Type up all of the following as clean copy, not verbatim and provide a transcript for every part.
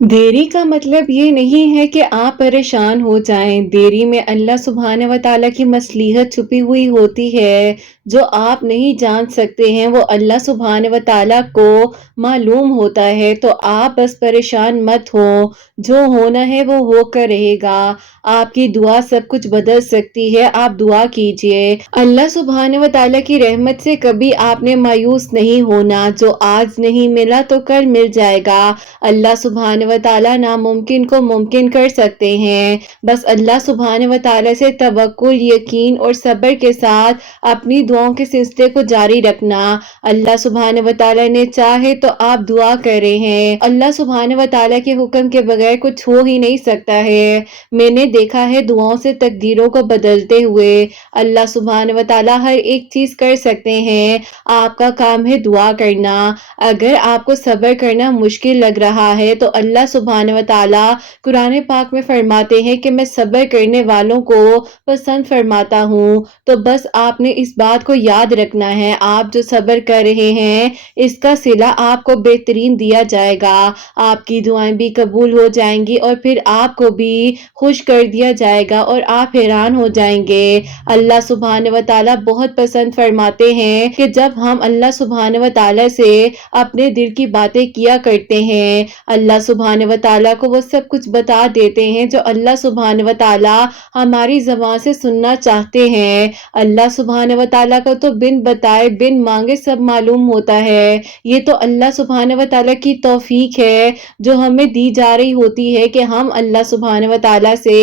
देरी का मतलब ये नहीं है कि आप परेशान हो जाएं। देरी में अल्लाह सुब्हानहू व तआला की मसलिहत छुपी हुई होती है, जो आप नहीं जान सकते हैं, वो अल्लाह सुब्हानहू व तआला को मालूम होता है। तो आप बस परेशान मत हो, जो होना है वो होकर रहेगा। आपकी दुआ सब कुछ बदल सकती है, आप दुआ कीजिए। अल्लाह सुब्हानहू व तआला की रहमत से कभी आपने मायूस नहीं होना, जो आज नहीं मिला तो कल मिल जाएगा। अल्लाह सुब्हानहू व तआला नामुमकिन को मुमकिन कर सकते हैं। बस अल्लाह सुब्हानहू व तआला से तवक्कुल, यकीन और सब्र के साथ अपनी दुआओं के सिलसिले को जारी रखना। अल्लाह सुब्हानहू व तआला ने चाहे तो आप दुआ कर रहे हैं। अल्लाह सुब्हानहू व तआला के हुक्म के बगैर कुछ हो ही नहीं सकता है। मैंने देखा है दुआओं से तकदीरों को बदलते हुए। अल्लाह सुब्हानहू व तआला हर एक चीज कर सकते हैं। आपका काम है दुआ करना। अगर आपको सब्र करना मुश्किल लग रहा है तो अल्लाह सुब्हानहू व तआला कुरान पाक में फरमाते हैं कि मैं सब्र करने वालों को पसंद फरमाता हूँ। तो बस आपने इस बात को याद रखना है, आप जो सब्र कर रहे हैं इसका सिला आपको बेहतरीन दिया जाएगा। आपकी दुआएं भी कबूल हो जाएंगी और फिर आपको भी खुश कर दिया जाएगा और आप हैरान हो जाएंगे। अल्लाह सुब्हानहू व तआला बहुत पसंद फरमाते हैं कि जब हम अल्लाह सुब्हानहू व तआला से अपने दिल की बातें किया करते हैं, अल्लाह सुब्हानहू व तआला को वो सब कुछ बता देते हैं जो अल्लाह सुब्हानहू व तआला हमारी ज़बान से सुनना चाहते हैं। अल्लाह सुब्हानहू व तआला को तो बिन बताए बिन मांगे सब मालूम होता है। ये तो अल्लाह सुब्हानहू व तआला की तौफीक है जो हमें दी जा रही होती है कि हम अल्लाह सुब्हानहू व तआला से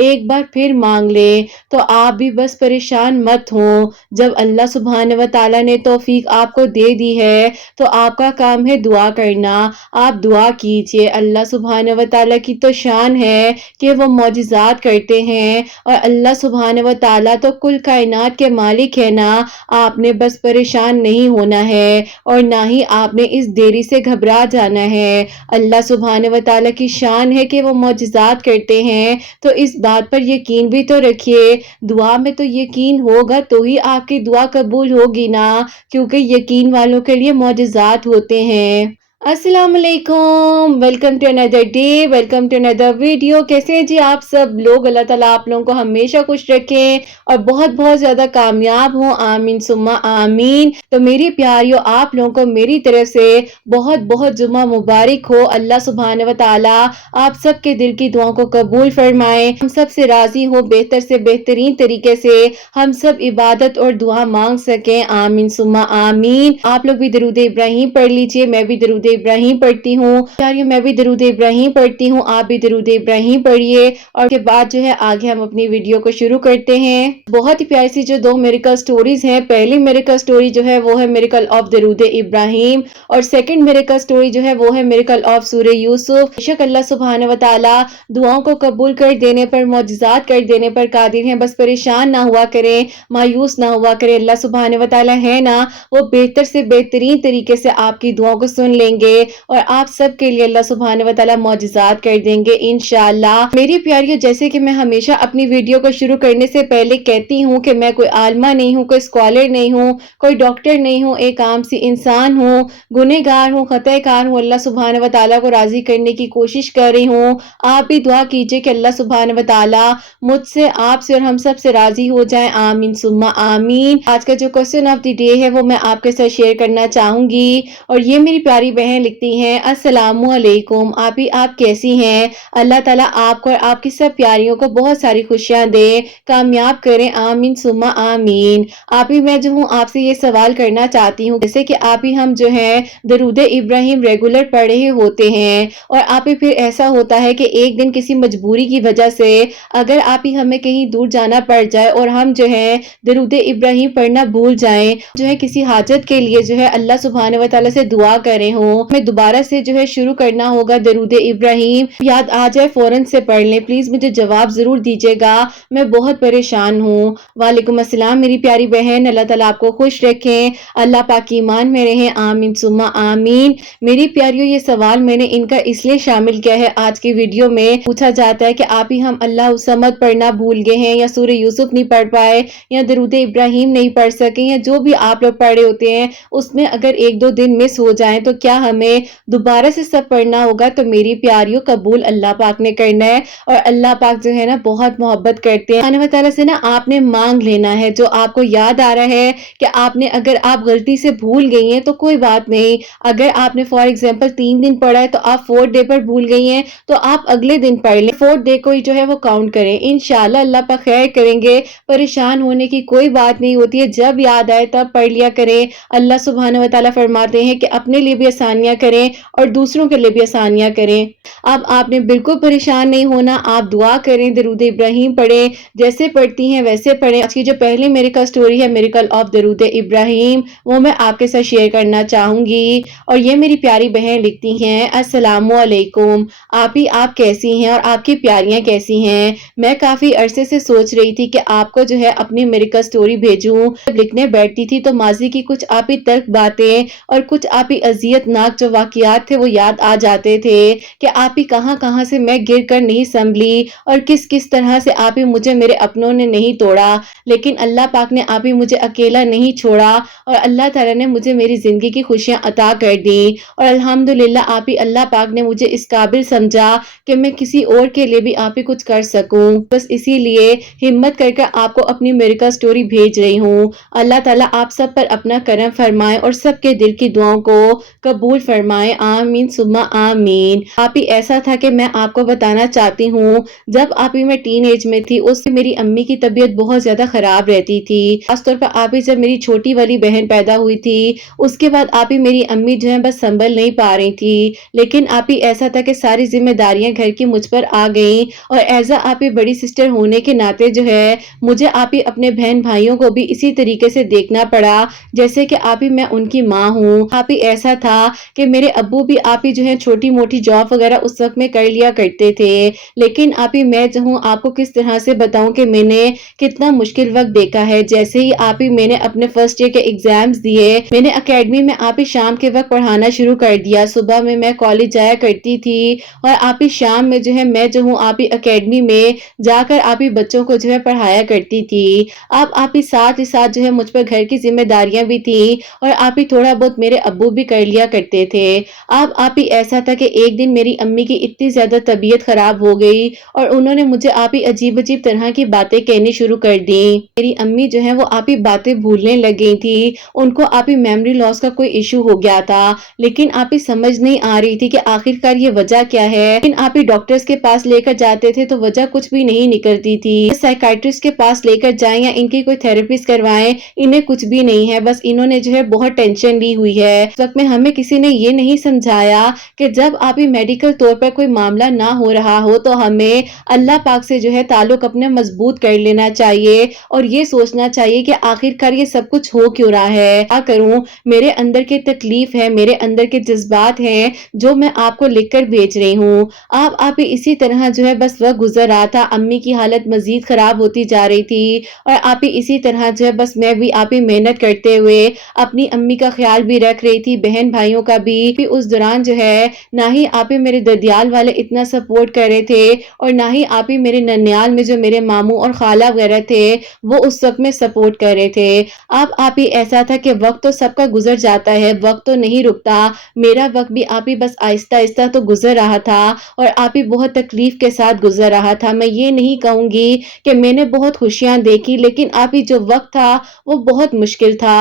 एक बार फिर मांग लें। तो आप भी बस परेशान मत हो। जब अल्लाह सुब्हानहू व तआला ने तौफीक आपको दे दी है तो आपका काम है दुआ करना। आप दुआ कीजिए। अल्लाह सुब्हानहू व तआला की तो शान है कि वो मौजिज़ात करते हैं और अल्लाह सुब्हानहू व तआला तो कुल कायनात के मालिक है ना। आपने बस परेशान नहीं होना है और ना ही आपने इस देरी से घबरा जाना है। अल्लाह सुब्हानहू व तआला की शान है कि वो मौजिज़ात करते हैं, तो इस बात पर यकीन भी तो रखिए। दुआ में तो यकीन होगा तो ही आपकी दुआ कबूल होगी ना, क्योंकि यकीन वालों के लिए मौजिज़ात होते हैं। अस्सलाम वालेकुम, welcome to another day, welcome to another video. कैसे हैं जी आप सब लोग? अल्लाह ताला आप लोगों को हमेशा खुश रखें और बहुत बहुत ज़्यादा कामयाब हों, आमीन सुम्मा आमीन। तो मेरी प्यारियों, आप लोगों को मेरी तरफ से बहुत बहुत जुम्मा मुबारक हो। अल्लाह सुब्हानहू व तआला आप सबके दिल की दुआओं को कबूल फरमाए, हम सब से राज़ी हो, बेहतर से बेहतरीन तरीके से हम सब इबादत और दुआ मांग सकें, आमीन सुम्मा आमीन। आप लोग भी दरूद इब्राहिम पढ़ लीजिए, मैं भी दरूद इब्राहिम पढ़ती हूँ। प्यारियों, मैं भी दरूद इब्राहिम पढ़ती हूँ, आप भी दरूद इब्राहिम पढ़िए। और उसके बाद जो है आगे हम अपनी वीडियो को शुरू करते हैं। बहुत ही प्यारी सी जो 2 मिरेकल स्टोरीज हैं। पहली मिरेकल स्टोरी जो है वो है मिरेकल ऑफ दरूद इब्राहिम और सेकंड मिरेकल स्टोरी जो है वो है मिरेकल ऑफ सूरह यूसुफ। बेशक अल्लाह सुब्हानहू व तआला दुआओं को कबूल कर देने पर, मौजिज़ात कर देने पर कादिर हैं। बस परेशान ना हुआ करें, मायूस ना हुआ करें। अल्लाह सुब्हानहू व तआला है ना, वो बेहतर से बेहतरीन तरीके से आपकी दुआओं को सुन लेंगे और आप सबके लिए अल्लाह सुब्हानहू व तआला मौजिज़ात कर देंगे इंशाअल्लाह। मेरी प्यारियों, जैसे कि मैं हमेशा अपनी वीडियो को शुरू करने से पहले कहती हूँ कि मैं कोई आलिमा नहीं हूँ, कोई स्कॉलर नहीं हूँ, कोई डॉक्टर नहीं हूँ, एक आम सी इंसान हूँ, गुनहगार हूँ, खताकार हूँ। अल्लाह सुब्हानहू व तआला को राज़ी करने की कोशिश कर रही हूँ। आप भी दुआ कीजिए कि अल्लाह सुब्हानहू व तआला मुझसे, आपसे और हम सब से राज़ी हो जाए, आमीन सुम्मा आमीन। आज का जो क्वेश्चन ऑफ द डे है वो मैं आपके साथ शेयर करना चाहूँगी और ये मेरी प्यारी बहन लिखती हैं, अस्सलामु अलैकुम आपी, आप कैसी हैं? अल्लाह ताला आपको और आपकी सब प्यारियों को बहुत सारी खुशियां दे, कामयाब करें, आमीन सुम्मा आमीन। आप ही, मैं जो हूँ आपसे ये सवाल करना चाहती हूँ, जैसे कि आप ही हम जो है दरूद इब्राहिम रेगुलर पढ़ रहे होते हैं और आप ही फिर ऐसा होता है कि एक दिन किसी मजबूरी की वजह से अगर आप ही हमें कहीं दूर जाना पड़ जाए और हम जो है दरूद इब्राहिम पढ़ना भूल जाएं, जो है किसी हाजत के लिए जो है अल्लाह सुब्हानहू व तआला से दुआ करें हो, हमें दोबारा से जो है शुरू करना होगा दरूद इब्राहिम, याद आ जाए फौरन से पढ़ लें। प्लीज मुझे जवाब जरूर दीजिएगा, मैं बहुत परेशान हूँ। वालेकुम अस्सलाम मेरी प्यारी बहन, अल्लाह ताला आपको खुश रखें, अल्लाह पाक ईमान में रहें, आमीन सुम्मा आमीन। मेरी प्यारियों, ये सवाल मैंने इनका इसलिए शामिल किया है आज की वीडियो में। पूछा जाता है कि आप ही हम अल्लाह समद पढ़ना भूल गए हैं या सूरह यूसुफ नहीं पढ़ पाए या दरूद इब्राहिम नहीं पढ़ सके या जो भी आप लोग पढ़े होते हैं उसमें अगर 1-2 दिन मिस हो जाएं तो क्या ہمیں دوبارہ سے سب پڑھنا ہوگا تو میری پیاریوں قبول اللہ پاک نے کرنا ہے، اور اللہ پاک جو ہے نا بہت محبت کرتے ہیں سبحانہ وتعالیٰ سے نا آپ نے مانگ لینا ہے جو آپ کو یاد آ رہا ہے کہ آپ نے اگر آپ غلطی سے بھول گئی ہیں تو کوئی بات نہیں، اگر آپ نے فار ایگزامپل 3 دن پڑھا ہے تو آپ 4th ڈے پر بھول گئی ہیں تو آپ اگلے دن پڑھ لیں، 4th ڈے کو ہی جو ہے وہ کاؤنٹ کریں، انشاءاللہ اللہ پاک خیر کریں گے۔ پریشان ہونے کی کوئی بات نہیں ہوتی ہے، جب یاد آئے تب پڑھ لیا کریں۔ اللہ سبحانہ وتعالیٰ فرماتے ہیں کہ اپنے لیے بھی آسانیاں کریں اور دوسروں کے لیے بھی آسانیاں کریں۔ اب آپ نے بالکل پریشان نہیں ہونا، آپ دعا کریں، درود ابراہیم پڑھیں، جیسے پڑھتی ہیں ویسے پڑھیں۔ آج کی جو پہلی میریکل سٹوری ہے میریکل آف درود ابراہیم، وہ میں آپ کے ساتھ شیئر کرنا چاہوں گی، اور یہ میری پیاری بہن لکھتی ہیں، السلام علیکم آپ کیسی ہیں اور آپ کی پیاریاں کیسی ہیں؟ میں کافی عرصے سے سوچ رہی تھی کہ آپ کو جو ہے اپنی میریکل سٹوری بھیجوں۔ جب لکھنے بیٹھتی تھی تو ماضی کی کچھ آپ ہی تلخ باتیں اور کچھ آپ ہی اذیت ناک جو واقعات تھے وہ یاد آ جاتے تھے کہ آپ ہی کہاں سے میں گر کر نہیں سنبھلی، اور کس طرح سے آپ ہی مجھے میرے اپنوں نے نہیں توڑا، لیکن اللہ پاک نے آپ ہی مجھے اکیلا نہیں چھوڑا، اور اللہ تعالیٰ نے مجھے میری زندگی کی خوشیاں عطا کر دی، اور الحمدللہ آپ ہی اللہ پاک نے مجھے اس قابل سمجھا کہ میں کسی اور کے لیے بھی آپ ہی کچھ کر سکوں، بس اسی لیے ہمت کر آپ کو اپنی میریکل سٹوری بھیج رہی ہوں۔ اللہ تعالیٰ آپ سب پر اپنا کرم فرمائے اور سب کے دل کی دعاؤں کو قبول فرمائے، آمین ثم آمین۔ آپ ہی ایسا تھا کہ میں آپ کو بتانا چاہتی ہوں، جب آپ ہی میں ٹین ایج میں تھی اس سے میری امی کی طبیعت بہت زیادہ خراب رہتی تھی، خاص طور پر آپ ہی جب میری چھوٹی والی بہن پیدا ہوئی تھی اس کے بعد آپ ہی میری امی جو ہے بس سنبھل نہیں پا رہی تھی، لیکن آپ ہی ایسا تھا کہ ساری ذمہ داریاں گھر کی مجھ پر آ گئیں، اور ایز اے آپ ہی بڑی سسٹر ہونے کے ناطے جو ہے مجھے آپ ہی اپنے بہن بھائیوں کو بھی اسی طریقے سے دیکھنا پڑا جیسے کہ آپ ہی میں ان کی ماں ہوں۔ آپ ہی ایسا تھا کہ میرے ابو بھی آپ ہی جو ہے چھوٹی موٹی جاب وغیرہ اس وقت میں کر لیا کرتے تھے، لیکن آپ ہی میں جو ہوں آپ کو کس طرح سے بتاؤں کہ میں نے کتنا مشکل وقت دیکھا ہے۔ جیسے ہی آپ ہی میں نے اپنے فرسٹ ایئر کے ایگزامز دیے، میں نے اکیڈمی میں آپ ہی شام کے وقت پڑھانا شروع کر دیا، صبح میں کالج جایا کرتی تھی، اور آپ ہی شام میں جو ہے میں جو ہوں آپ ہی اکیڈمی میں جا کر آپ ہی بچوں کو جو ہے پڑھایا کرتی تھی۔ اب آپ ہی ساتھ جو ہے مجھ پر گھر کی ذمہ داریاں بھی تھیں، اور آپ ہی تھوڑا بہت میرے ابو بھی کر لیا کرتے تھے۔ اب آپ ہی ایسا تھا کہ ایک دن میری امی کی اتنی زیادہ طبیعت خراب ہو گئی اور انہوں نے مجھے آپ ہی عجیب طرح کی باتیں کہنی شروع کر دی۔ میری امی جو ہے وہ آپ ہی باتیں بھولنے لگ گئی تھی، ان کو آپ ہی میموری لاس کا کوئی ایشو ہو گیا تھا، لیکن آپ ہی سمجھ نہیں آ رہی تھی کہ آخرکار یہ وجہ کیا ہے، لیکن آپ ہی ڈاکٹرز کے پاس لے کر جاتے تھے تو وجہ کچھ بھی نہیں نکلتی تھی، سائیکائٹرسٹ کے پاس لے کر جائیں یا ان کی کوئی تھراپسٹ کروائیں، انہیں کچھ بھی نہیں ہے، بس انہوں نے جو ہے بہت ٹینشن لی ہوئی ہے۔ اس وقت میں ہمیں کسی نے یہ نہیں سمجھایا کہ جب آپ ہی میڈیکل طور پر کوئی معاملہ نہ ہو رہا ہو تو ہمیں اللہ پاک سے جو ہے تعلق اپنے مضبوط کر لینا چاہیے، اور یہ سوچنا چاہیے کہ آخرکار یہ سب کچھ ہو کیوں رہا ہے، کیا کروں، میرے اندر کی تکلیف ہے، میرے اندر کے جذبات ہیں جو میں آپ کو لکھ کر بھیج رہی ہوں۔ آپ ہی اسی طرح جو ہے بس وقت گزر رہا تھا، امی کی حالت مزید خراب ہوتی جا رہی تھی، اور آپ ہی اسی طرح جو ہے بس میں بھی آپ ہی محنت کرتے ہوئے اپنی امی کا خیال بھی رکھ رہی تھی، بہن بھائیوں کا بھی۔ اس دوران جو ہے نہ ہی آپ ہی میرے ددیال والے اتنا سپورٹ کر رہے تھے، اور نہ ہی آپ ہی میرے ننیال میں جو میرے ماموں اور خالہ وغیرہ تھے وہ اس وقت میں سپورٹ کر رہے تھے۔ اب آپ ہی ایسا تھا کہ وقت تو سب کا گزر جاتا ہے، وقت تو نہیں رکتا، میرا وقت بھی آپ ہی بس آہستہ تو گزر رہا تھا، اور آپ ہی بہت تکلیف کے ساتھ گزر رہا تھا۔ میں یہ نہیں کہوں گی کہ میں نے بہت خوشیاں دیکھی، لیکن آپ ہی جو وقت تھا وہ بہت مشکل تھا۔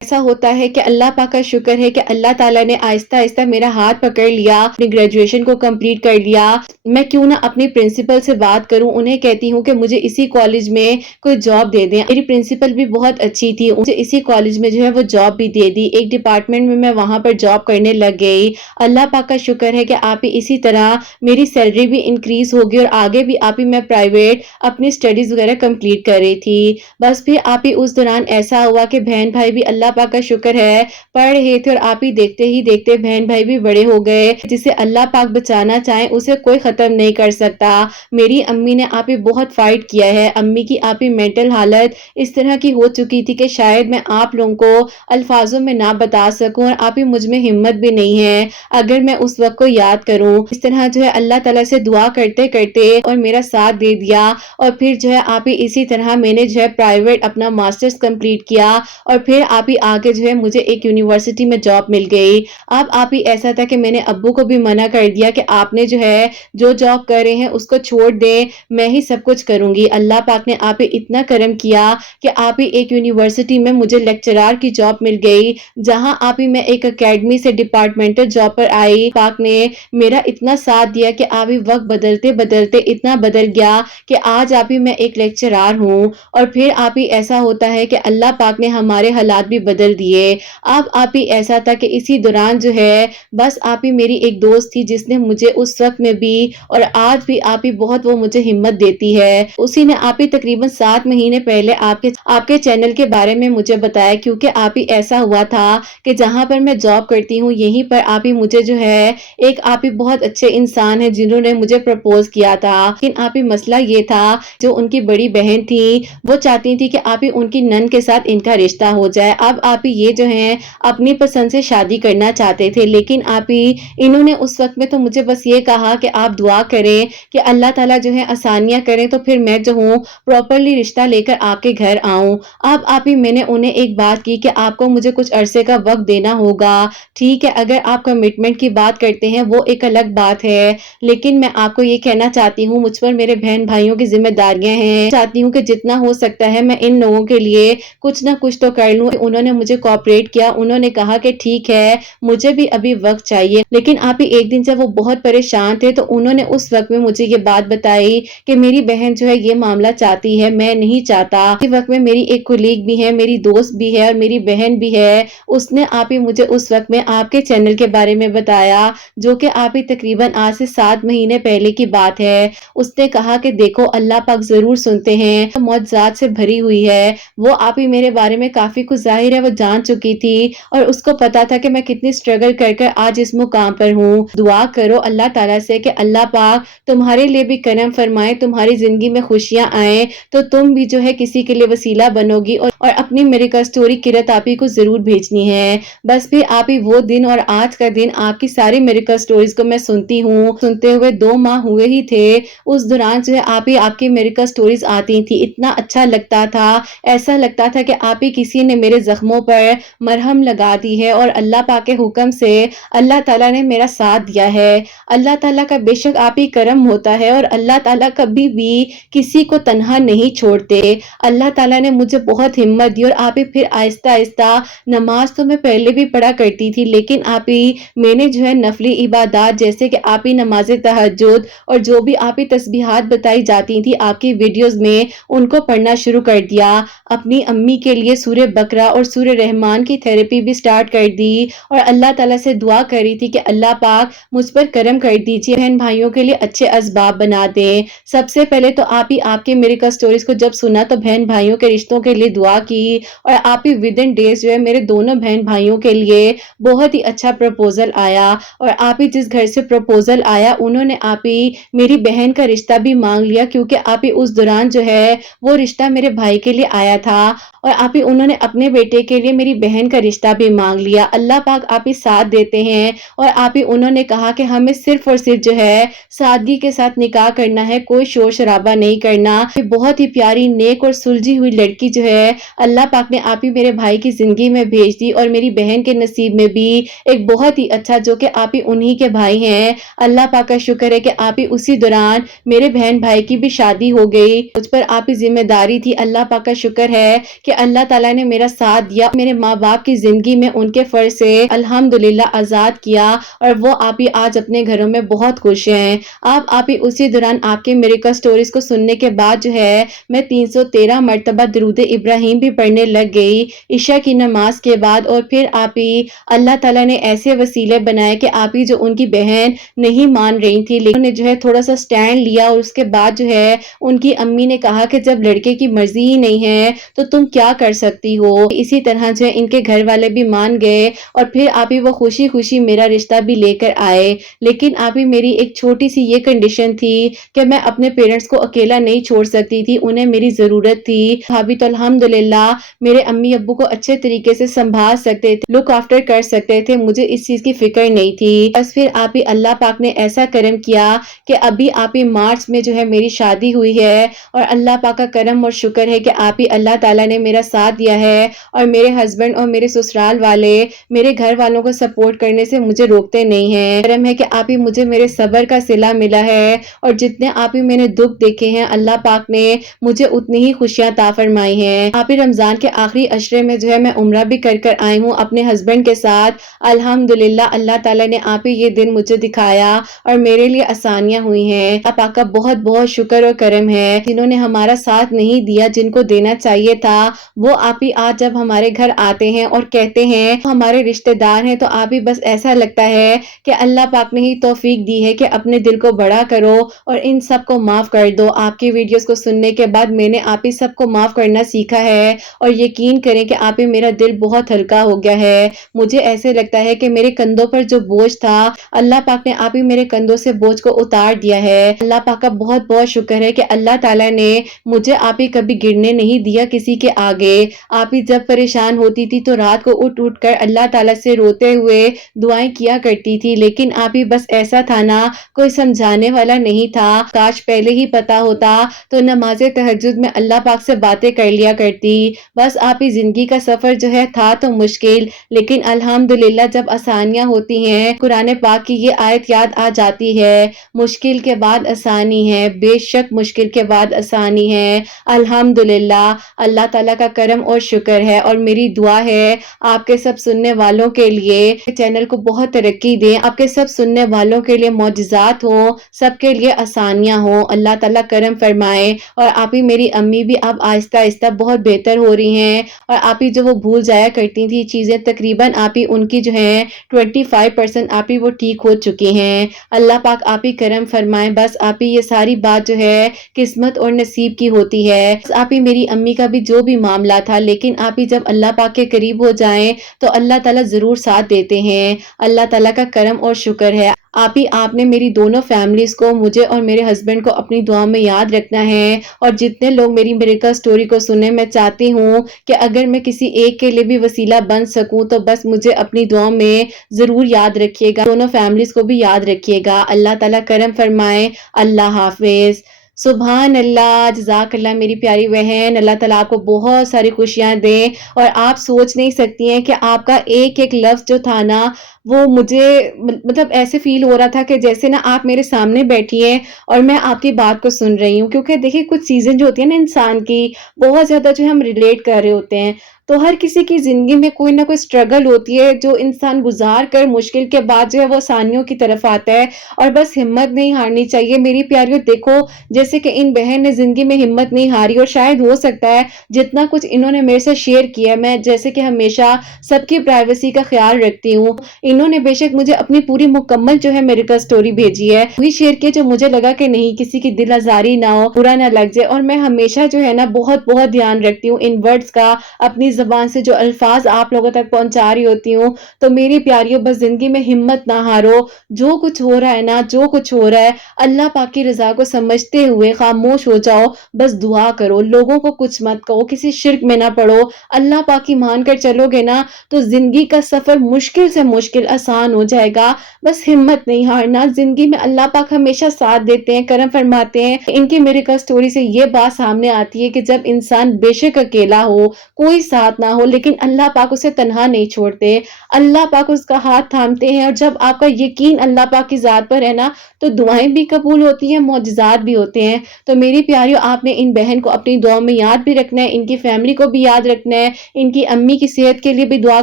ایسا ہوتا ہے کہ اللہ پاک کا شکر ہے کہ اللہ تعالیٰ نے آہستہ میرا ہاتھ پکڑ لیا، اپنی گریجویشن کو کمپلیٹ کر لیا۔ میں کیوں نہ اپنی پرنسپل سے بات کروں، انہیں کہتی ہوں کہ مجھے اسی کالج میں کوئی جاب دے دیں۔ میری پرنسپل بھی بہت اچھی تھی، مجھے اسی کالج میں جو ہے وہ جاب بھی دے دی، ایک ڈپارٹمنٹ میں وہاں پر جاب کرنے لگ گئی۔ اللہ پاک کا شکر ہے کہ آپ ہی اسی طرح میری سیلری بھی انکریز ہوگی، اور آگے بھی آپ ہی میں پرائیویٹ اپنی اسٹڈیز وغیرہ کمپلیٹ کر رہی تھی۔ بس پھر آپ ہی اس دوران ایسا ہوا کہ بہن بھائی بھی اللہ پاک کا شکر ہے پڑھ رہے تھے، اور آپ ہی دیکھتے ہی دیکھتے بہن بھائی بھی بڑے ہو گئے، جسے اللہ پاک بچانا چاہیں اسے کوئی ختم نہیں کر سکتا۔ میری امی نے آپ ہی بہت فائٹ کیا ہے، امی کی آپ ہی مینٹل حالت اس طرح کی ہو چکی تھی کہ شاید میں آپ لوگوں کو الفاظوں میں نہ بتا سکوں، اور آپ ہی مجھ میں ہمت بھی نہیں ہے اگر میں اس وقت کو یاد کروں۔ اس طرح جو ہے اللہ تعالیٰ سے دعا کرتے کرتے اور میرا ساتھ دے دیا، اور پھر جو ہے آپ ہی اسی طرح میں نے جو ہے پرائیویٹ اپنا ماسٹرز کمپلیٹ کیا، اور پھر آپ ہی ही आगे जो है मुझे एक यूनिवर्सिटी में जॉब मिल गई। अब आप ही ऐसा था कि मैंने अब्बू को भी मना कर दिया कि आपने जो है जो जॉब कर रहे हैं उसको छोड़ दें, मैं ही सब कुछ करूँगी। अल्लाह पाक ने आप पे इतना करम किया कि आप ही एक यूनिवर्सिटी में मुझे लेक्चरर की जॉब मिल गई, जहाँ आप ही मैं एक एकेडमी से डिपार्टमेंटल जॉब पर आई। पाक ने मेरा इतना साथ दिया कि आप ही वक्त बदलते बदलते इतना बदल गया कि आज आप ही मैं एक लेक्चरर हूँ। और फिर आप ही ऐसा होता है कि अल्लाह पाक ने हमारे हालात भी बदल दिए। अब आप ही ऐसा था कि इसी दौरान जो है बस आप ही मेरी एक दोस्त थी जिसने मुझे उस वक्त में भी और आज भी आप ही बहुत वो मुझे हिम्मत देती है। उसी ने आप ही तकरीबन 7 महीने पहले आपके आपके चैनल के बारे में मुझे बताया, क्योंकि आप ही ऐसा हुआ था कि जहां पर मैं जॉब करती हूँ यहीं पर आप ही मुझे जो है एक आप ही बहुत अच्छे इंसान है जिन्होंने मुझे प्रपोज किया था। लेकिन आप ही मसला ये था, जो उनकी बड़ी बहन थी वो चाहती थी कि आप ही उनकी नन के साथ इनका रिश्ता हो जाए। अब आप ही ये जो है अपनी पसंद से शादी करना चाहते थे, लेकिन आप ही इन्होंने उस वक्त में तो मुझे बस ये कहा कि आप दुआ करें कि अल्लाह ताला जो है आसानियां करें तो फिर मैं जो हूँ प्रॉपरली रिश्ता लेकर आपके घर आऊं। अब आप ही मैंने उन्हें एक बात की कि आपको मुझे कुछ अरसे का वक्त देना होगा। ठीक है, अगर आप कमिटमेंट की बात करते हैं वो एक अलग बात है, लेकिन मैं आपको ये कहना चाहती हूँ मुझ पर मेरे बहन भाइयों की जिम्मेदारियां हैं। चाहती हूँ कि जितना हो सकता है मैं इन लोगों के लिए कुछ ना कुछ तो कर लूं। उन्होंने मुझे कोऑपरेट किया, उन्होंने कहा कि ठीक है मुझे भी अभी वक्त चाहिए। लेकिन आप ही एक दिन जब वो बहुत परेशान थे तो उन्होंने उस वक्त में मुझे ये बात बताई कि मेरी बहन जो है ये मामला चाहती है, मैं नहीं चाहता। इस वक्त में मेरी एक कोलीग भी है, मेरी दोस्त भी है और मेरी बहन भी है। उसने आप ही मुझे उस वक्त में आपके चैनल के बारे में बताया, जो कि आप ही तकरीबन आज से 7 महीने पहले की बात है। उसने कहा कि देखो अल्लाह पाक जरूर सुनते हैं, मौजज़ात से भरी हुई है। वो आप ही मेरे बारे में काफी कुछ जाहिर है वो जान चुकी थी और उसको पता था कि मैं कितनी स्ट्रगल कर कर आज इस मुकाम पर हूँ। दुआ करो अल्लाह ताला से कि अल्लाह पाक तुम्हारे लिए भी करम फरमाए, तुम्हारी जिंदगी में खुशियां आए, तो तुम भी जो है किसी के लिए वसीला बनोगी और अपनी मेरिकल स्टोरी किरत आप ही को जरूर भेजनी है। बस फिर आप ही वो दिन और आज का दिन आपकी सारी मेरिकल स्टोरीज को मैं सुनती हूँ। सुनते हुए 2 माह हुए ही थे, उस दौरान जो है आप ही आपकी मेरिकल स्टोरीज आती थी, इतना अच्छा लगता था। ऐसा लगता था कि आप ही किसी ने मेरे जख्मों पर मरहम लगा दी है और अल्लाह पाक के हुक्म से अल्लाह ताला ने मेरा साथ दिया है। अल्लाह ताला का बेशक आप ही करम होता है और अल्लाह ताला कभी भी किसी को तन्हा नहीं छोड़ते। अल्लाह ताला ने मुझे बहुत हिम्मत दी और आप ही फिर आहिस्ता आहिस्ता नमाज तो मैं पहले भी पढ़ा करती थी, लेकिन आप ही मैंने जो है नफली इबादत जैसे कि आप ही नमाज तहज्जुद और जो भी आप ही तस्बीहात बताई जाती थी आपकी वीडियोस में, उनको पढ़ना शुरू कर दिया। अपनी अम्मी के लिए सूरह बकरा और सूरह रहमान की थेरेपी भी स्टार्ट कर दी और अल्लाह ताला से दुआ करी थी कि अल्लाह पाक मुझ पर करम कर दीजिए, बहन भाइयों के लिए अच्छे असबाब बना दें। सबसे पहले तो आप ही आपके मेरिकल स्टोरीज को जब सुना तो बहन भाइयों के रिश्तों के लिए दुआ की और आप ही विद इन डेज जो है मेरे दोनों बहन भाइयों के लिए बहुत ही अच्छा प्रपोजल आया। और आप ही जिस घर से प्रपोजल आया उन्होंने आप ही मेरी बहन का रिश्ता भी मांग लिया, क्योंकि आप ही उस दौरान जो है वो रिश्ता मेरे भाई के लिए आया था और आप ही उन्होंने अपने बेटे के लिए मेरी बहन का रिश्ता भी मांग लिया। अल्लाह पाक आप ही साथ देते हैं और आप ही उन्होंने कहा कि हमें सिर्फ और सिर्फ जो है सादगी के साथ निकाह करना है, कोई शोर शराबा नहीं करना। बहुत ही प्यारी नेक और सुलझी हुई लड़की जो है अल्लाह पाक ने आप ही मेरे भाई की जिंदगी में भेज दी और मेरी बहन के नसीब में भी एक बहुत ही अच्छा, जो कि आप ही उन्हीं के भाई हैं। अल्लाह पाक का शुक्र है कि आप ही उसी दौरान मेरे बहन भाई की भी शादी हो गई। मुझ पर आप ही जिम्मेदारी थी। अल्लाह पाक का शुक्र है कि अल्लाह ताला ने मेरा साथ दिया, मेरे माँ बाप की जिंदगी में उनके फर्ज से अल्हम्दुलिल्लाह आजाद किया और वो आप ही आज अपने घरों में बहुत खुश हैं। आप ही उसी दौरान आपके मेरिकल स्टोरीज को सुनने के बाद जो है मैं 313 मरतबा दरूद इब्राहिम भी पढ़ने लग गई ईशा की नमाज के बाद। और फिर आप ही अल्लाह ताला ने ऐसे वसीले बनाए कि आप ही जो उनकी बहन नहीं मान रही थी, लेकिन उन्होंने जो है थोड़ा सा स्टैंड लिया और उसके बाद जो है उनकी अम्मी ने कहा कि जब लड़के की मर्जी ही नहीं है तो तुम क्या कर सकती हो। इसी तरह जो है इनके घर वाले भी मान गए और फिर आप ही वो खुशी खुशी मेरा रिश्ता भी लेकर आए। लेकिन आप ही मेरी एक छोटी सी ये कंडीशन थी कि मैं अपने पेरेंट्स को अकेला नहीं छोड़ सकती थी, उन्हें मेरी जरूरत थी। भाभी तो अल्हम्दुलिल्लाह मेरे अम्मी अब्बू को अच्छे तरीके से संभाल सकते थे, लुक आफ्टर कर सकते थे, मुझे इस चीज की फिक्र नहीं थी। बस फिर आप ही अल्लाह पाक ने ऐसा करम किया कि अभी आप ही मार्च में जो है मेरी शादी हुई है और अल्लाह पाक का करम और शुक्र है कि आप ही अल्लाह ताला ने मेरा साथ दिया है और اور میرے ہسبینڈ اور میرے سسرال والے میرے گھر والوں کو سپورٹ کرنے سے مجھے روکتے نہیں ہیں۔ کرم ہے کہ آپ ہی مجھے میرے صبر کا صلہ ملا ہے، اور جتنے آپ ہی میں نے دکھ دیکھے ہیں اللہ پاک نے مجھے اتنی ہی خوشیاں عطا فرمائی ہیں۔ آپ ہی رمضان کے آخری عشرے میں جو ہے میں عمرہ بھی کر آئی ہوں اپنے ہسبینڈ کے ساتھ۔ الحمدللہ اللہ تعالیٰ نے آپ ہی یہ دن مجھے دکھایا اور میرے لیے آسانیاں ہوئی ہیں۔ اللہ پاک کا بہت بہت شکر اور کرم ہے، جنہوں نے ہمارا ساتھ نہیں دیا جن کو دینا چاہیے تھا، وہ آپ ہی آج جب ہمارے گھر آتے ہیں اور کہتے ہیں ہمارے رشتہ دار ہیں، تو آپ ہی بس ایسا لگتا ہے کہ اللہ پاک نے ہی توفیق دی ہے کہ اپنے دل کو بڑا کرو اور ان سب کو معاف کر دو۔ آپ کی ویڈیوز کو سننے کے بعد میں نے آپ ہی سب کو معاف کرنا سیکھا ہے، اور یقین کریں کہ آپ ہی میرا دل بہت ہلکا ہو گیا ہے۔ مجھے ایسے لگتا ہے کہ میرے کندھوں پر جو بوجھ تھا اللہ پاک نے آپ ہی میرے کندھوں سے بوجھ کو اتار دیا ہے۔ اللہ پاک کا بہت بہت شکر ہے کہ اللہ تعالیٰ نے مجھے آپ ہی کبھی گرنے نہیں دیا کسی کے آگے۔ آپ ہی جب پریشان ہوتی تھی تو رات کو اٹھ اٹھ کر اللہ تعالیٰ سے روتے ہوئے دعائیں کیا کرتی تھی، لیکن آپ ہی بس ایسا تھا نا، کوئی سمجھانے والا نہیں تھا۔ کاش پہلے ہی پتا ہوتا تو نماز تہجد میں اللہ پاک سے باتیں کر لیا کرتی۔ بس آپ ہی زندگی کا سفر جو ہے تھا تو مشکل، لیکن الحمدللہ جب آسانیاں ہوتی ہیں قرآن پاک کی یہ آیت یاد آ جاتی ہے، مشکل کے بعد آسانی ہے، بے شک مشکل کے بعد آسانی ہے۔ الحمدللہ اللہ تعالیٰ کا کرم اور شکر ہے، اور میری دعا ہے آپ کے سب سننے والوں کے لیے چینل کو بہت ترقی دیں، آپ کے سب سننے والوں کے لیے معجزات ہوں، سب کے لیے آسانیاں ہوں، اللہ تعالیٰ کرم فرمائے۔ اور آپ ہی میری امی بھی اب آہستہ آہستہ بہت بہتر ہو رہی ہیں، اور آپ ہی جو وہ بھول جایا کرتی تھی چیزیں، تقریباً آپ ہی ان کی جو ہیں 25% آپ ہی وہ ٹھیک ہو چکی ہیں۔ اللہ پاک آپ ہی کرم فرمائے۔ بس آپ ہی یہ ساری بات جو ہے قسمت اور نصیب کی ہوتی ہے۔ بس آپ ہی میری امی کا بھی جو بھی معاملہ تھا، لیکن آپ ہی جب اللہ پاک کے قریب ہو جائیں تو اللہ تعالیٰ ضرور ساتھ دیتے ہیں۔ اللہ تعالیٰ کا کرم اور شکر ہے۔ آپ نے میری دونوں فیملیز کو، مجھے اور میرے ہسبینڈ کو اپنی دعا میں یاد رکھنا ہے، اور جتنے لوگ میری میریکل سٹوری کو سنیں، میں چاہتی ہوں کہ اگر میں کسی ایک کے لیے بھی وسیلہ بن سکوں تو بس مجھے اپنی دعا میں ضرور یاد رکھیے گا، دونوں فیملیز کو بھی یاد رکھیے گا۔ اللہ تعالیٰ کرم فرمائے۔ اللہ حافظ۔ سبحان اللہ، جزاک اللہ میری پیاری بہن، اللہ تعالیٰ آپ کو بہت ساری خوشیاں دے، اور آپ سوچ نہیں سکتی ہیں کہ آپ کا ایک ایک لفظ جو تھا نا، وہ مجھے مطلب ایسے فیل ہو رہا تھا کہ جیسے نا آپ میرے سامنے بیٹھی ہیں اور میں آپ کی بات کو سن رہی ہوں، کیونکہ دیکھیں کچھ چیزیں جو ہوتی ہیں نا انسان کی، بہت زیادہ جو ہم ریلیٹ کر رہے ہوتے ہیں، تو ہر کسی کی زندگی میں کوئی نہ کوئی سٹرگل ہوتی ہے جو انسان گزار کر مشکل کے بعد جو ہے وہ آسانیوں کی طرف آتا ہے، اور بس ہمت نہیں ہارنی چاہیے میری پیاریوں۔ دیکھو جیسے کہ ان بہن نے زندگی میں ہمت نہیں ہاری، اور شاید ہو سکتا ہے جتنا کچھ انہوں نے میرے سے شیئر کیا، میں جیسے کہ ہمیشہ سب کی پرائیویسی کا خیال رکھتی ہوں، انہوں نے بے شک مجھے اپنی پوری مکمل جو ہے میڈیکل سٹوری بھیجی ہے، وہی شیئر کیا جو مجھے لگا کہ نہیں کسی کی دل آزاری نہ ہو، برا نہ لگ جائے۔ اور میں ہمیشہ جو ہے نا بہت بہت دھیان رکھتی ہوں ان ورڈز کا، اپنی زبان سے جو الفاظ آپ لوگوں تک پہنچا رہی ہوتی ہوں۔ تو میری پیاریوں بس زندگی میں ہمت نہ ہارو، جو کچھ ہو رہا ہے نا، جو کچھ ہو رہا ہے اللہ پاک کی رضا کو سمجھتے ہوئے خاموش ہو جاؤ، بس دعا کرو، لوگوں کو کچھ مت کہو، کسی شرک میں نہ پڑو، اللہ پاک کی مان کر چلو گے نا تو زندگی کا سفر مشکل سے مشکل آسان ہو جائے گا۔ بس ہمت نہیں ہارنا، زندگی میں اللہ پاک ہمیشہ ساتھ دیتے ہیں، کرم فرماتے ہیں۔ ان کی میریکل سٹوری سے یہ بات سامنے آتی ہے کہ جب انسان بے شک اکیلا ہو، کوئی ساتھ نہ ہو، لیکن اللہ پاک اسے تنہا نہیں چھوڑتے، اللہ پاک اس کا ہاتھ تھامتے ہیں، اور جب آپ کا یقین اللہ پاک کی ذات پر ہے نا تو دعائیں بھی قبول ہوتی ہیں، معجزات بھی ہوتے ہیں۔ تو میری پیاریوں آپ نے ان بہن کو اپنی دعاؤں میں یاد بھی رکھنا ہے، ان کی فیملی کو بھی یاد رکھنا ہے، ان کی امی کی صحت کے لیے بھی دعا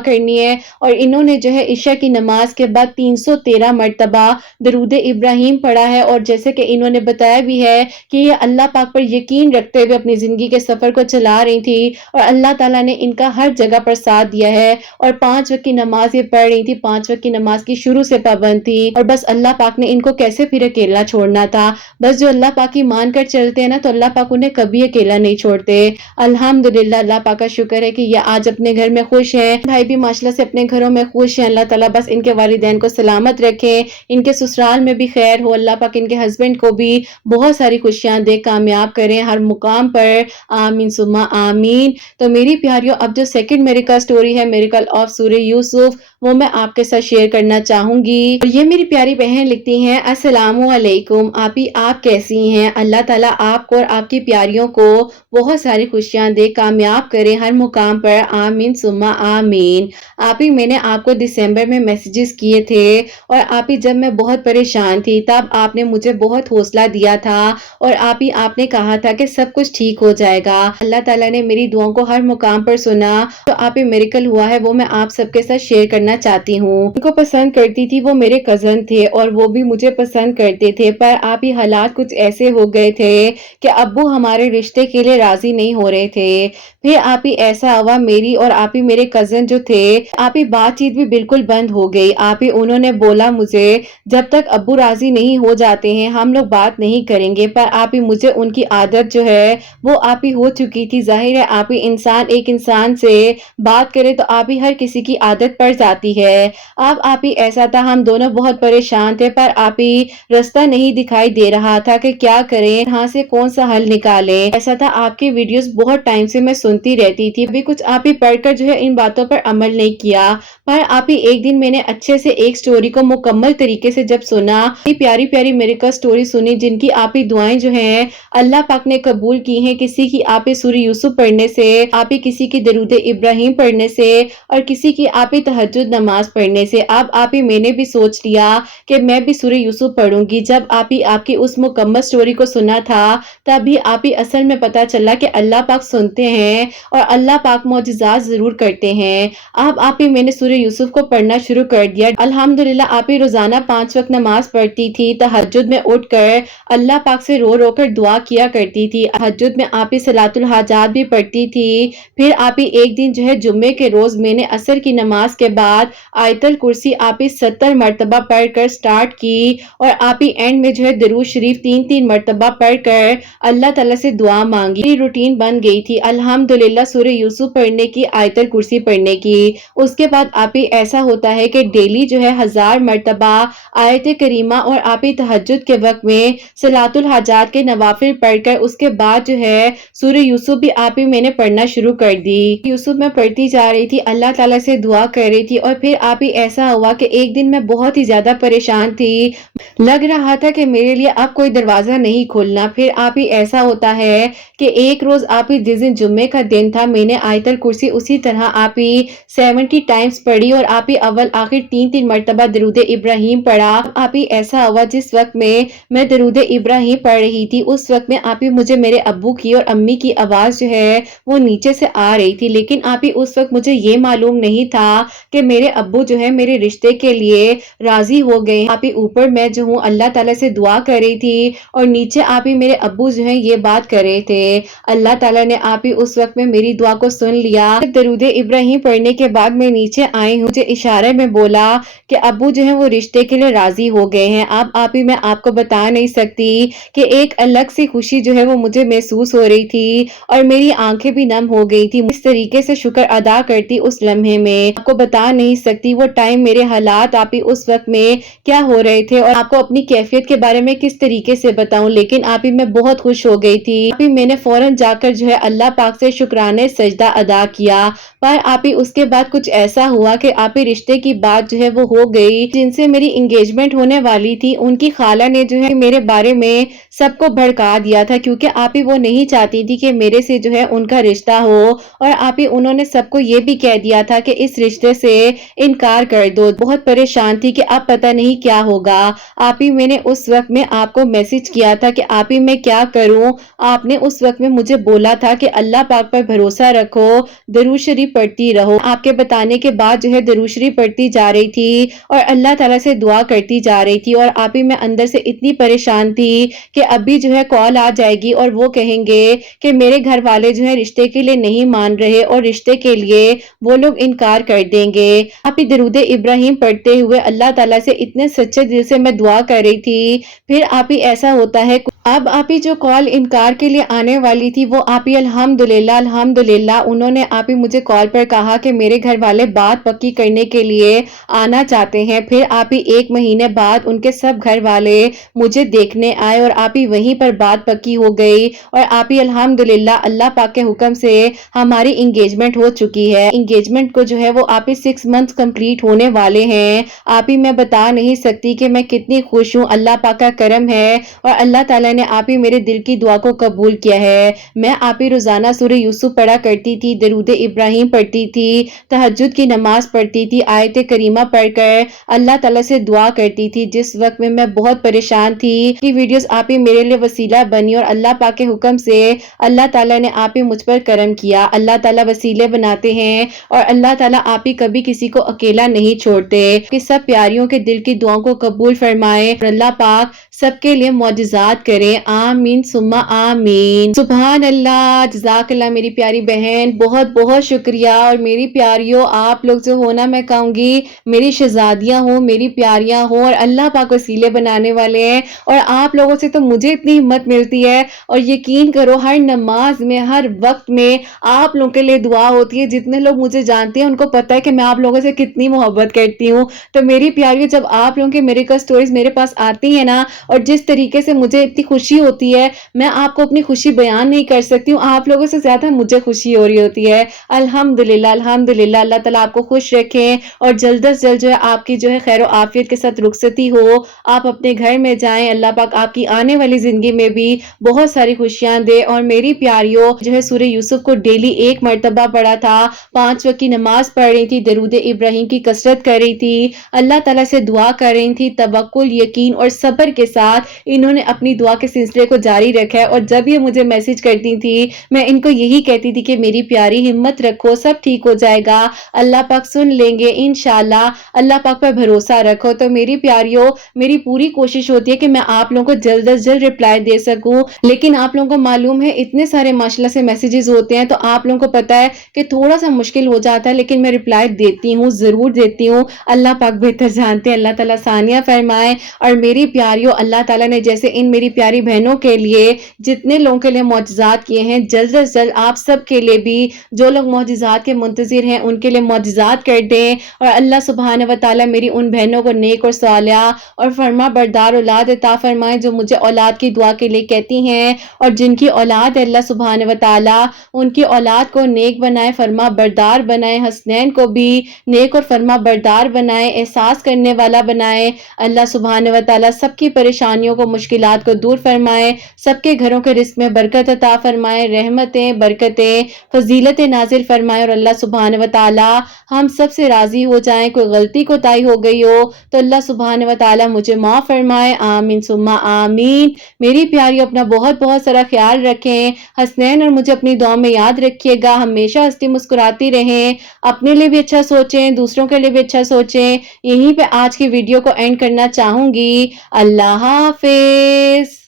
کرنی ہے، اور انہوں نے جو ہے عشاء کی نماز کے بعد 313 مرتبہ درود ابراہیم پڑھا ہے، اور جیسے کہ انہوں نے بتایا بھی ہے کہ یہ اللہ پاک پر یقین رکھتے ہوئے اپنی زندگی کے سفر کو چلا رہی تھی، اور اللہ تعالیٰ نے ان کا ہر جگہ پر ساتھ دیا ہے، اور 5 وقت کی نماز یہ پڑھ رہی تھی، 5 وقت کی نماز کی شروع سے پابند تھی، اور بس اللہ پاک نے ان کو کیسے پھر اکیلا چھوڑنا تھا۔ بس جو اللہ پاک کی مان کر چلتے ہیں نا تو اللہ پاک انہیں کبھی اکیلا نہیں چھوڑتے۔ الحمدللہ اللہ پاک کا شکر ہے کہ یہ آج اپنے گھر میں خوش ہیں، بھائی بھی ماشاءاللہ سے اپنے گھروں میں خوش ہیں، اللہ تعالیٰ بس बस इनके वालिदैन को सलामत रखें, इनके ससुराल में भी खैर हो, अल्लाह पाक इनके हस्बैंड को भी बहुत सारी खुशियां दे, कामयाब करें हर मुकाम पर, आमीन सुम्मा आमीन। तो मेरी प्यारियों, अब जो सेकंड मेरिकल स्टोरी है, मेरिकल ऑफ सूरह यूसुफ, वो मैं आपके साथ शेयर करना चाहूंगी। और ये मेरी प्यारी बहन लिखती हैं, अस्सलामु अलैकुम आपी, आप कैसी हैं? अल्लाह ताला आपको और आपकी प्यारियों को बहुत सारी खुशियां दे, कामयाब करें हर मुकाम पर, आमीन सुम्मा आमीन। आपी, मैंने आपको दिसंबर में मैसेजेस किए थे और आपी जब मैं बहुत परेशान थी तब आपने मुझे बहुत हौसला दिया था और आपी आपने कहा था कि सब कुछ ठीक हो जाएगा। अल्लाह ताला ने मेरी दुआओं को हर मुकाम पर सुना। तो आपी मेरिकल हुआ है वो मैं आप सबके साथ शेयर करना चाहती हूँ। उनको पसंद करती थी, वो मेरे कजन थे और वो भी मुझे पसंद करते थे, पर आप ही हालात कुछ ऐसे हो गए थे कि अब्बू हमारे रिश्ते के लिए राजी नहीं हो रहे थे। फिर आप ही ऐसा हुआ, मेरी और आप ही मेरे कजन जो थे, आप ही बातचीत भी बिल्कुल बंद हो गई। आप ही उन्होंने बोला मुझे, जब तक अब्बू राजी नहीं हो जाते हैं हम लोग बात नहीं करेंगे। पर आप ही मुझे उनकी आदत जो है वो आप ही हो चुकी थी। जाहिर है आप ही इंसान एक इंसान से बात करे तो आप ही हर किसी की आदत पड़ जाती है। अब आप ही ऐसा था, हम दोनों बहुत परेशान थे, पर आप ही रास्ता नहीं दिखाई दे रहा था कि क्या करें, यहाँ से कौन सा हल निकाले। ऐसा था, आपकी वीडियोस बहुत टाइम से मैं सुनती रहती थी, अभी कुछ आप ही पढ़कर जो है इन बातों पर अमल नहीं किया। पर आप ही एक दिन मैंने अच्छे से एक स्टोरी को मुकम्मल तरीके से जब सुना, प्यारी प्यारी मेरिकल स्टोरी सुनी जिनकी आप ही दुआएं जो हैं अल्लाह पाक ने कबूल की हैं। किसी की आप ही सूरह यूसुफ पढ़ने से, आप ही किसी की दरूद इब्राहिम पढ़ने से और किसी की आप ही तहज्जुद नमाज पढ़ने से। अब आप ही मैंने भी सोच लिया कि मैं भी सूरह यूसुफ पढ़ूंगी। जब आप ही आपकी उस मुकम्मल स्टोरी को सुना था तभी आप ही असल में पता चला कि अल्लाह पाक सुनते हैं और अल्लाह पाक मौजिज़ात जरूर करते हैं। अब आप ही मैंने सूरह यूसुफ को पढ़ना शुरू कर दिया। अल्हम्दुलिल्लाह आप ही रोजाना 5 वक्त नमाज पढ़ती थी, तहज्जुद में उठकर अल्लाह पाक से रो रो कर दुआ किया करती थी। तहज्जुद में आप ही सलातुल हाजात भी पढ़ती थी। फिर आप ही एक दिन जो है जुम्मे के रोज मैंने असर की नमाज के बाद आयतल कुर्सी आप ही 70 मरतबा पढ़कर स्टार्ट की और आप ही एंड में जो है दरूद शरीफ 3-3 मरतबा पढ़कर अल्लाह ताला से दुआ मांगी। मेरी रूटीन बन गई थी अल्हम्दुलिल्लाह सूरह यूसुफ पढ़ने की, आयतल कुर्सी पढ़ने की। उसके बाद आप ही ऐसा होता है कि डेली जो है 1000 मरतबा आयत करीमा और आप ही तहज्जुद के वक्त में सलातुल हाजात के नवाफिल पढ़कर उसके बाद जो है सूरह यूसुफ भी आप ही मैंने पढ़ना शुरू कर दी। यूसुफ में पढ़ती जा रही थी, अल्लाह ताला से दुआ कर रही थी और फिर आप ही ऐसा हुआ कि एक दिन मैं बहुत ही ज्यादा परेशान थी, लग रहा था कि मेरे लिए अब कोई दरवाजा नहीं खोलना। फिर आप ही ऐसा होता है कि एक रोज आप ही जिस दिन जुम्मे का दिन था मैंने आयतल कुर्सी उसी तरह आप ही 70 टाइम्स पढ़ी और आप ही अव्वल आखिर 3-3 मरतबा दरूद इब्राहिम पढ़ा। आप ही ऐसा हुआ जिस वक्त में मैं दरूद इब्राहिम पढ़ रही थी उस वक्त में आप ही मुझे मेरे अब्बू की और अम्मी की आवाज जो है वो नीचे से आ रही थी, लेकिन आप ही उस वक्त मुझे ये मालूम नहीं था कि मेरे अब्बू जो है मेरे रिश्ते के लिए राजी हो गए। आप ही ऊपर मैं जो हूँ अल्लाह ताला से दुआ कर रही थी और नीचे आप ही मेरे अब्बू जो है ये बात कर रहे थे। अल्लाह ताला ने आप ही उस वक्त में मेरी दुआ को सुन लिया। दरूद इब्राहिम पढ़ने के बाद मैं नीचे आई हूँ, मुझे इशारे में बोला कि अब्बू जो है वो रिश्ते के लिए राजी हो गए हैं। अब आप ही मैं आपको बता नहीं सकती कि एक अलग सी खुशी जो है वो मुझे महसूस हो रही थी और मेरी आंखें भी नम हो गई थी। इस तरीके से शुक्र अदा करती उस लम्हे में, आपको बता नहीं सकती वो टाइम मेरे हालात आप ही उस वक्त में क्या हो रहे थे और आपको अपनी कैफियत के बारे में किस तरीके से बताऊं। लेकिन आप ही मैं बहुत खुश हो गई थी। आप ही मैंने फौरन जाकर जो है अल्लाह पाक से शुक्राने सजदा अदा किया। पर आप ही उसके बाद कुछ ऐसा हुआ कि आप ही रिश्ते की बात जो है वो हो गई। जिनसे मेरी एंगेजमेंट होने वाली थी उनकी खाला ने जो है मेरे बारे में सबको भड़का दिया था, क्योंकि आप ही वो नहीं चाहती थी कि मेरे से जो है उनका रिश्ता हो और आप ही उन्होंने सबको ये भी कह दिया था कि इस रिश्ते से इनकार कर दो। बहुत परेशान थी कि अब पता नहीं क्या होगा। आप ही मैंने उस वक्त में आपको मैसेज किया था कि आप ही मैं क्या करूं। आपने उस वक्त में मुझे बोला था कि अल्लाह पाक पर भरोसा रखो, दरूद शरीफ पढ़ती रहो। आपके बताने के बाद जो है दरूद शरीफ पढ़ती जा रही थी और अल्लाह ताला से दुआ करती जा रही थी और आप ही मैं अंदर से इतनी परेशान थी कि अभी जो है कॉल आ जाएगी और वो कहेंगे कि मेरे घर वाले जो है रिश्ते के लिए नहीं मान रहे और रिश्ते के लिए वो लोग इनकार कर देंगे। आप ही दरूद इब्राहिम पढ़ते हुए अल्लाह ताला से इतने सच्चे दिल से मैं दुआ कर रही थी। फिर आप ही ऐसा होता है اب آپ ہی جو کال انکار کے لیے آنے والی تھی وہ آپ ہی الحمدللہ الحمدللہ انہوں نے آپ ہی مجھے کال پر کہا کہ میرے گھر والے بات پکی کرنے کے لیے آنا چاہتے ہیں. پھر آپ ہی 1 مہینے بعد ان کے سب گھر والے مجھے دیکھنے آئے اور آپ ہی وہیں پر بات پکی ہو گئی اور آپ ہی الحمدللہ اللہ پاک کے حکم سے ہماری انگیجمنٹ ہو چکی ہے. انگیجمنٹ کو جو ہے وہ آپ ہی 6 منتھ کمپلیٹ ہونے والے ہیں. آپ ہی میں بتا نہیں سکتی کہ میں کتنی خوش ہوں. اللہ پاک کا کرم ہے اور اللہ تعالیٰ نے آپ ہی میرے دل کی دعا کو قبول کیا ہے. میں آپ ہی روزانہ سورہ یوسف پڑھا کرتی تھی، درود ابراہیم پڑھتی تھی، تہجد کی نماز پڑھتی تھی، آیت کریمہ پڑھ کر اللہ تعالیٰ سے دعا کرتی تھی. جس وقت میں بہت پریشان تھی کہ ویڈیوز آپ ہی میرے لیے وسیلہ بنی اور اللہ پاک کے حکم سے اللہ تعالیٰ نے آپ ہی مجھ پر کرم کیا. اللہ تعالیٰ وسیلے بناتے ہیں اور اللہ تعالیٰ آپ ہی کبھی کسی کو اکیلا نہیں چھوڑتے. کہ سب پیاریوں کے دل کی دعاؤں کو قبول فرمائے اور اللہ پاک سب کے لیے معجزات کریں. آمین ثم آمین. سبحان اللہ. جزاک اللہ میری پیاری بہن، بہت بہت شکریہ. اور میری پیاریوں، آپ لوگ جو ہونا، میں کہوں گی میری شہزادیاں ہوں، میری پیاریاں ہوں اور اللہ پاک وسیلے بنانے والے ہیں. اور آپ لوگوں سے تو مجھے اتنی ہمت ملتی ہے اور یقین کرو ہر نماز میں، ہر وقت میں آپ لوگوں کے لیے دعا ہوتی ہے. جتنے لوگ مجھے جانتے ہیں ان کو پتہ ہے کہ میں آپ لوگوں سے کتنی محبت کرتی ہوں. تو میری پیاریوں، جب آپ لوگوں کے میریکل سٹوریز میرے پاس آتی ہیں نا اور جس طریقے سے مجھے اتنی خوشی ہوتی ہے، میں آپ کو اپنی خوشی بیان نہیں کر سکتی ہوں. آپ لوگوں سے زیادہ مجھے خوشی ہو رہی ہوتی ہے. الحمدللہ الحمدللہ. اللہ تعالیٰ آپ کو خوش رکھیں اور جلد از جلد جو ہے آپ کی جو ہے خیر و عافیت کے ساتھ رخصتی ہو، آپ اپنے گھر میں جائیں. اللہ پاک آپ کی آنے والی زندگی میں بھی بہت ساری خوشیاں دے. اور میری پیاریوں جو ہے سورہ یوسف کو ڈیلی 1 مرتبہ پڑھا تھا، 5 وقت کی نماز پڑھ رہی تھی، درود ابراہیم کی کثرت کر رہی تھی، اللہ تعالیٰ سے دعا کر رہی تھی، توکل، یقین اور صبر کے ساتھ انہوں نے اپنی دعا کے سلسلے کو جاری رکھا ہے. اور جب یہ مجھے میسج کرتی تھی میں ان کو یہی کہتی تھی کہ میری پیاری ہمت رکھو، سب ٹھیک ہو جائے گا، اللہ پاک سن لیں گے انشاءاللہ، اللہ پاک پر بھروسہ رکھو. تو میری پیاریوں، میری پوری کوشش ہوتی ہے کہ میں آپ لوگوں کو جلد از جلد رپلائی دے سکوں، لیکن آپ لوگوں کو معلوم ہے اتنے سارے ماشاءاللہ سے میسیجز ہوتے ہیں تو آپ لوگوں کو پتا ہے کہ تھوڑا سا مشکل ہو جاتا ہے، لیکن میں رپلائی دیتی ہوں، ضرور دیتی ہوں. اللہ پاک بہتر جانتے ہیں. اللہ تعالیٰ ثانیہ فرمائے. اور میری پیاریوں، اللہ تعالیٰ نے جیسے ان میری پیاری بہنوں کے لیے جتنے لوگوں کے لیے معجزات کیے ہیں، جلد از جلد آپ سب کے لیے بھی جو لوگ معجزات کے منتظر ہیں ان کے لیے معجزات کر دیں. اور اللہ سبحانہ و تعالیٰ میری ان بہنوں کو نیک اور صالحہ اور فرما بردار اولاد عطا فرمائے جو مجھے اولاد کی دعا کے لیے کہتی ہیں، اور جن کی اولاد ہے اللہ سبحانہ و تعالیٰ ان کی اولاد کو نیک بنائے، فرما بردار بنائے، حسنین کو بھی نیک اور فرما بردار بنائے، احساس کرنے والا بنائے. اللہ سبحانہ و تعالیٰ سب کی پریشانیوں کو، مشکلات کو دور فرمائے، سب کے گھروں کے رزق میں برکت عطا فرمائے، رحمتیں، برکتیں، فضیلتیں نازل فرمائے. اور اللہ سبحانہ و تعالیٰ ہم سب سے راضی ہو جائیں. کوئی غلطی کوتاہی ہو گئی ہو تو اللہ سبحانہ و تعالیٰ مجھے معاف فرمائے. آمین ثم آمین. میری پیاری اپنا بہت بہت سارا خیال رکھیں. حسنین اور مجھے اپنی دعا میں یاد رکھیے گا. ہمیشہ ہنستی مسکراتی رہیں، اپنے لیے بھی اچھا سوچیں، دوسروں کے لیے بھی اچھا سوچیں. یہیں پہ آج کی ویڈیو کو اینڈ کرنا چاہوں گی. اللہ حافظ.